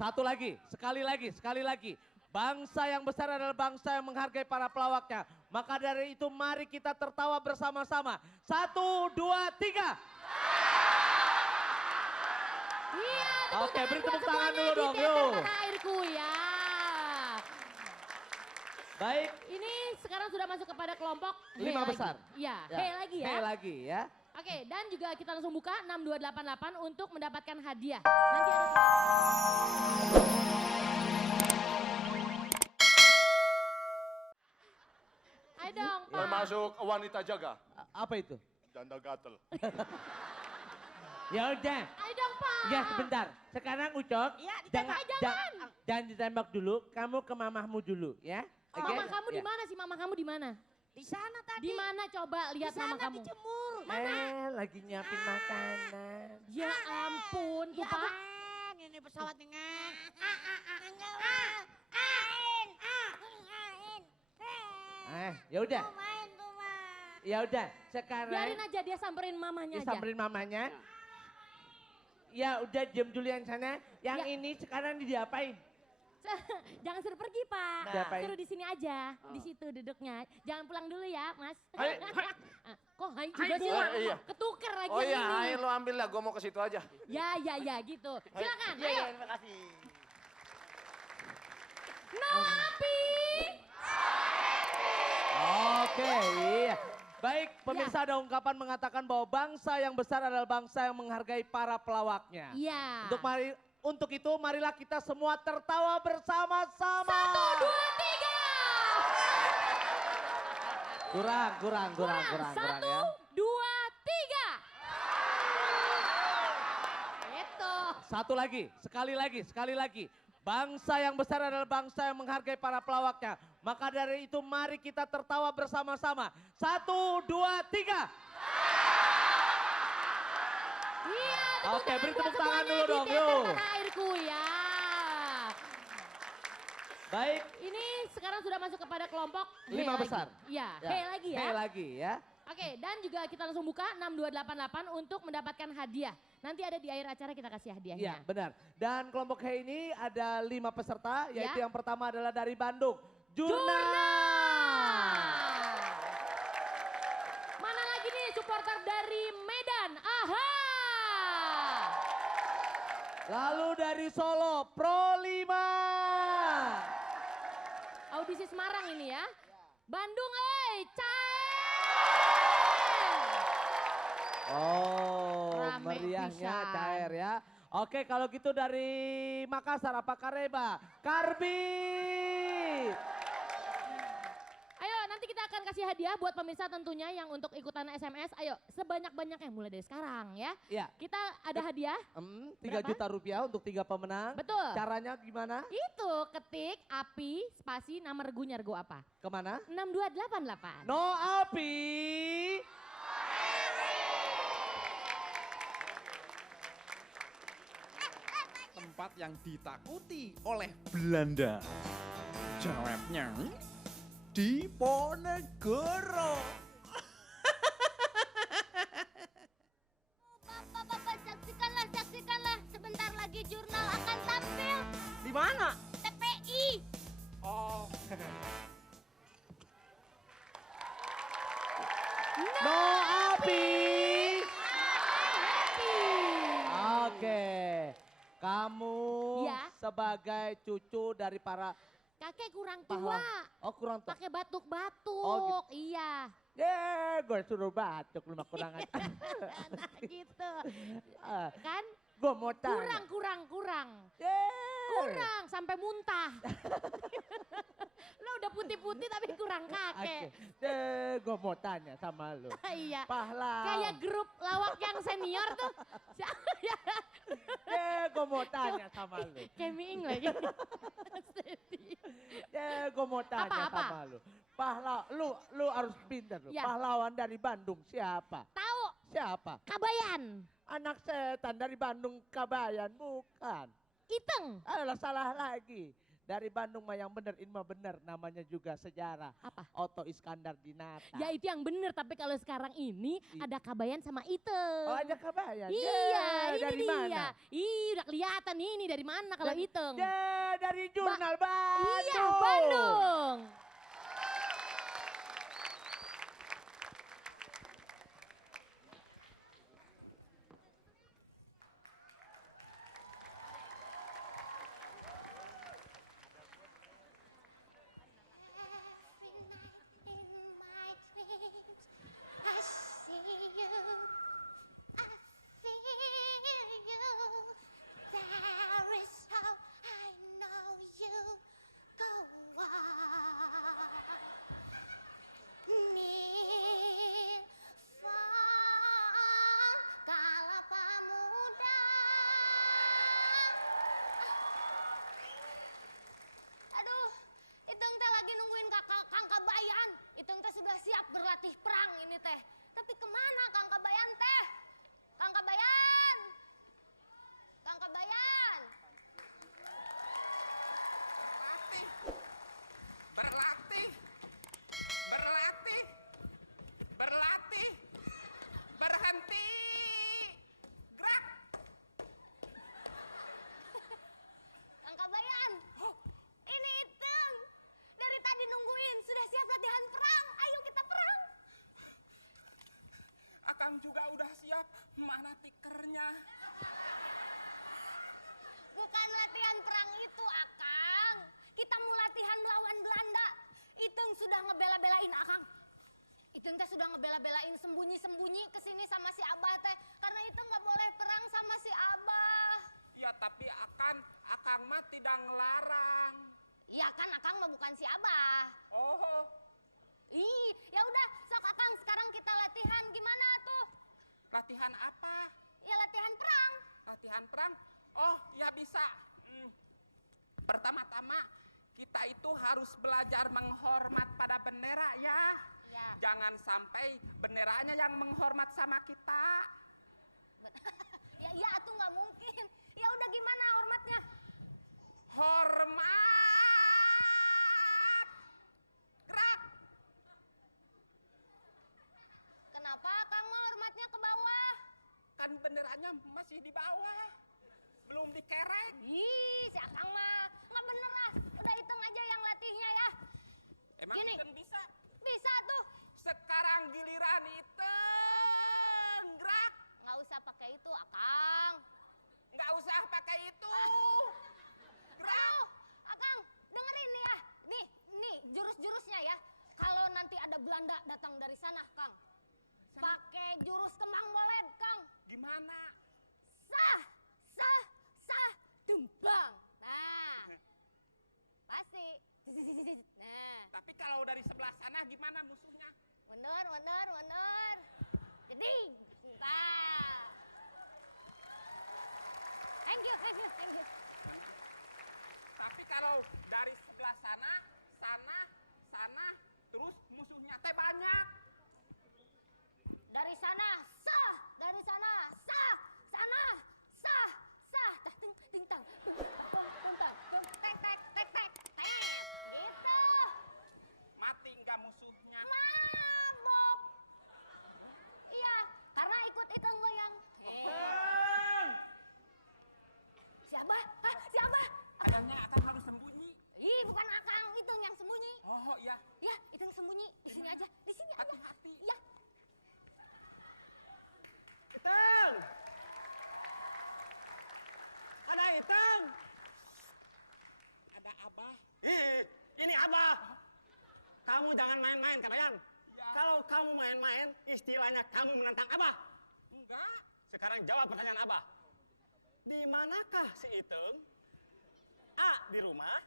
Satu lagi, sekali lagi. Bangsa yang besar adalah bangsa yang menghargai para pelawaknya. Maka dari itu mari kita tertawa bersama-sama. 1, 2, 3. Iya, Oke, beri tepuk tangan semuanya dulu di dong, Teater yuk. Tanah Airku ya. Baik, Ini sekarang sudah masuk kepada kelompok 5 Hey besar. lagi. Iya, Ya. Hey lagi ya. Hey lagi ya. Oke, dan juga kita langsung buka 6288 untuk mendapatkan hadiah. Nanti ada... Ayo dong, Pak. Termasuk wanita jaga. Apa itu? Janda gatel. Ya udah. Ayo dong, Pak. Ya sebentar. Sekarang Ucok. Iya, Jangan, ditembak. Jangan. jangan ditembak dulu. Kamu ke mamahmu dulu ya. Oke? Mama kamu di Ya. mana sih? Mama kamu di mana? Di sana tadi. Di mana coba Di lihat mama sana kamu? dijemur. Lagi nyiapin makanan. Ya ampun, tuh Ya Pak. bang, ini pesawat dengan. Ya udah. Main tuh mah. Ya udah. Sekarang Biarin aja dia samperin mamanya aja. disamperin mamanya. Ya udah diam dulu yang sana. Yang Ya. ini sekarang diapain? Jangan suruh pergi, Pak. Diapain? Suruh di sini aja. Di situ duduknya. Jangan pulang dulu ya, Mas. Hai, Ah, kok hai juga sih? gua, iya. Ketuker lagi Oh yang iya, ini. ayo lo ambil lah, gue mau ke situ aja. Ya gitu. Silakan, Iya, ayo. terima kasih. No api. Oke, iya. Baik, pemirsa ada ungkapan mengatakan bahwa bangsa yang besar adalah bangsa yang menghargai para pelawaknya. Iya. Untuk itu marilah kita semua tertawa bersama-sama. 1, 2, 3. Kurang Satu, ya. 2, 3. Itu. Satu lagi, sekali lagi. Bangsa yang besar adalah bangsa yang menghargai para pelawaknya. Maka dari itu mari kita tertawa bersama-sama. 1, 2, 3. Iya, Oke, beri tepuk buat tangan semuanya dulu di dong, Teater yuk. Tanah Airku ya. Baik, Ini sekarang sudah masuk kepada kelompok 5 Hey lagi. besar. Iya, Ya. Hey lagi ya. Hey lagi ya. Oke, dan juga kita langsung buka 6288 untuk mendapatkan hadiah. Nanti ada di akhir acara kita kasih hadiahnya. Iya, benar. Dan kelompok Hey ini ada 5 peserta, yaitu Ya. yang pertama adalah dari Bandung. Jurnal. Jurnal. Mana lagi nih supporter dari Medan? Aha. Lalu dari Solo, Pro 5. Audisi Semarang ini ya. Bandung, Caen. Oh, Rame meriahnya pisan. cair ya. Oke, kalau gitu dari Makassar, apa Kareba? Karbi. Ayo nanti kita akan kasih hadiah buat pemirsa tentunya yang untuk ikutan SMS. Ayo sebanyak-banyaknya mulai dari sekarang ya. Iya. Kita ada hadiah. 3 Berapa? juta rupiah untuk 3 pemenang. Betul. Caranya gimana? Itu ketik api spasi nama regunya regu apa? Kemana? 6288. No api. Tempat yang ditakuti oleh Belanda. Jawabnya di Ponegoro. Bapak, saksikanlah. Sebentar lagi jurnal akan tampil. Di mana? TPI. Oh. No api. Oke. Kamu Ya. sebagai cucu dari para Kakek kurang tua. pahlawan. Oh, kurang tua. Pakai batuk-batuk. Oh, Iya. Gue suruh batuk lu mah kurang aja. Nah, gitu. Kan Gue mau tanya. kurang. Yeah. Kurang sampai muntah. Lo udah putih-putih tapi kurang kakek. Gue mau tanya sama lu. Iya. Pahlawan. Kayak grup lawak yang senior tuh. Gue mau tanya sama lu. Kayak miing lagi. Gue mau tanya Apa? sama lu. Lu harus pintar lu. Ya. Pahlawan dari Bandung siapa? Tahu Siapa? Kabayan. Anak setan dari Bandung Kabayan, bukan. Iteng. Adalah salah lagi. Dari Bandung mah yang bener, ini mah bener. Namanya juga sejarah. Apa? Oto Iskandar Dinata. Ya itu yang bener, tapi kalau sekarang ini ada Kabayan sama Iteng. Oh ada Kabayan? Iya, ini dari dia. mana? Ih, udah kelihatan ini dari mana kalau Iteng. Ya dari jurnal Bandung. Iya, Bandung. Every night in my dreams, I see you, I feel you. There is how I know you go on. Near, far, kala pemuda. Aduh, Iteng teh lagi nungguin Kang Kabayan. Iteng teh sudah siap berlatih perang ini teh. Tapi kemana Kang Kabayan teh? Kang Kabayan! Kang Kabayan! Berlatih. Berlatih. Berlatih. Berlatih. Berhenti. Gerak. Kang Kabayan! Ini Iteng. Dari tadi nungguin, sudah siap latihan perang. Ayo kita perang. Akang juga udah siap. Mana tikernya? Bukan latihan perang itu, Akang. Kita mau latihan melawan Belanda. Iteng sudah ngebela-belain Akang. Iteng teh sudah ngebela-belain sembunyi-sembunyi kesini sama si Abah teh. Karena Iteng nggak boleh perang sama si Abah. Ya tapi Akang mah tidak ngelarang. Iya kan, Akang mah bukan si Abah. Oh, Ih, ya udah, sok Akang sekarang kita latihan. Gimana tuh? latihan apa? Ya latihan perang. Latihan perang? Oh, ya bisa. Pertama-tama kita itu harus belajar menghormat pada bendera ya. Ya. Jangan sampai benderanya yang menghormat sama kita. Ya iya tuh nggak mungkin. Ya udah gimana hormatnya? Hormat! Gerak! Kenapa Akang mah hormatnya ke bawah? Kan benderanya masih di bawah. Belum dikerek. Ih, si Akang mah nggak bener lah. Udah Iteng aja yang latihnya ya. Emang Gini. Iten bisa? Bisa tuh. Sekarang giliran Iten. Gerak! Nggak usah pakai itu, Akang. Nggak usah pakai itu. Gerak! Aduh, Akang, dengerin nih ya. Nih, jurus-jurusnya ya. Kalau nanti ada Belanda datang dari sana, Kang. Pakai jurus kembang moled, Kang. Gimana? Sah, dembang. Nah, pasti. Nah, Tapi kalau dari sebelah sana gimana musuhnya? mundur. Jadi, nah. Thank you. Sana. Tapi kalau dari sebelah sana, terus musuhnya teh banyak. Dari sana, sah. Tah, ting tang, bum, tek, gitu. Mati nggak musuhnya? Mabok. Iya, karena ikut Iteng goyang. Siapa? Kayaknya akan harus sembunyi. Ih, bukan Akang, Iteng yang sembunyi. Oh iya, Ya, Iteng sembunyi di sini aja, di sini aja. hati-hati. Ya. Iteng! Ada Iteng! Ada Abah. Ih, ini Abah. Kamu jangan main-main, Kabayan. Ya. Kalau kamu main-main, istilahnya kamu menentang Abah. Enggak. Sekarang jawab pertanyaan Abah. Di manakah si Iteng? A. Di rumah.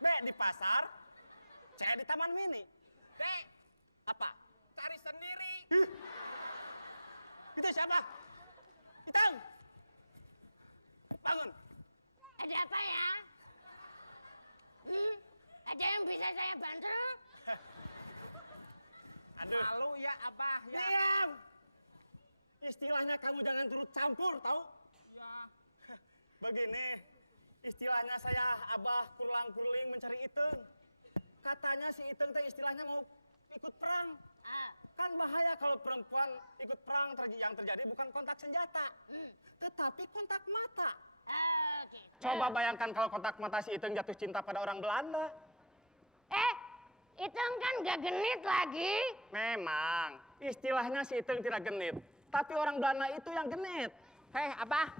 B. Di pasar. C. Di taman mini. Dek, Apa? cari sendiri. Itu siapa? Iteng! Bangun! Ada apa ya? Ada yang bisa saya bantu? Aduh. Malu ya Abah ya. Diam! Istilahnya kamu jangan turut campur, tahu? Ya. Begini, Istilahnya saya Abah kurulang-kuruling mencari Iteng. Katanya si Iteng teh istilahnya mau ikut perang. Kan bahaya kalau perempuan ikut perang, yang terjadi bukan kontak senjata, tetapi kontak mata. Gitu. Coba bayangkan kalau kontak mata si Iteng jatuh cinta pada orang Belanda. Iteng kan gak genit lagi. Memang, istilahnya si Iteng tidak genit, tapi orang Belanda itu yang genit. Hei Abah,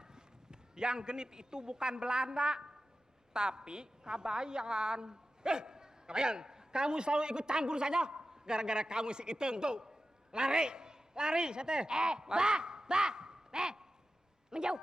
yang genit itu bukan Belanda, tapi Kabayan. Kabayan, kamu selalu ikut campur saja. Gara-gara kamu si Iteng tuh lari, saya teh. Menjauh.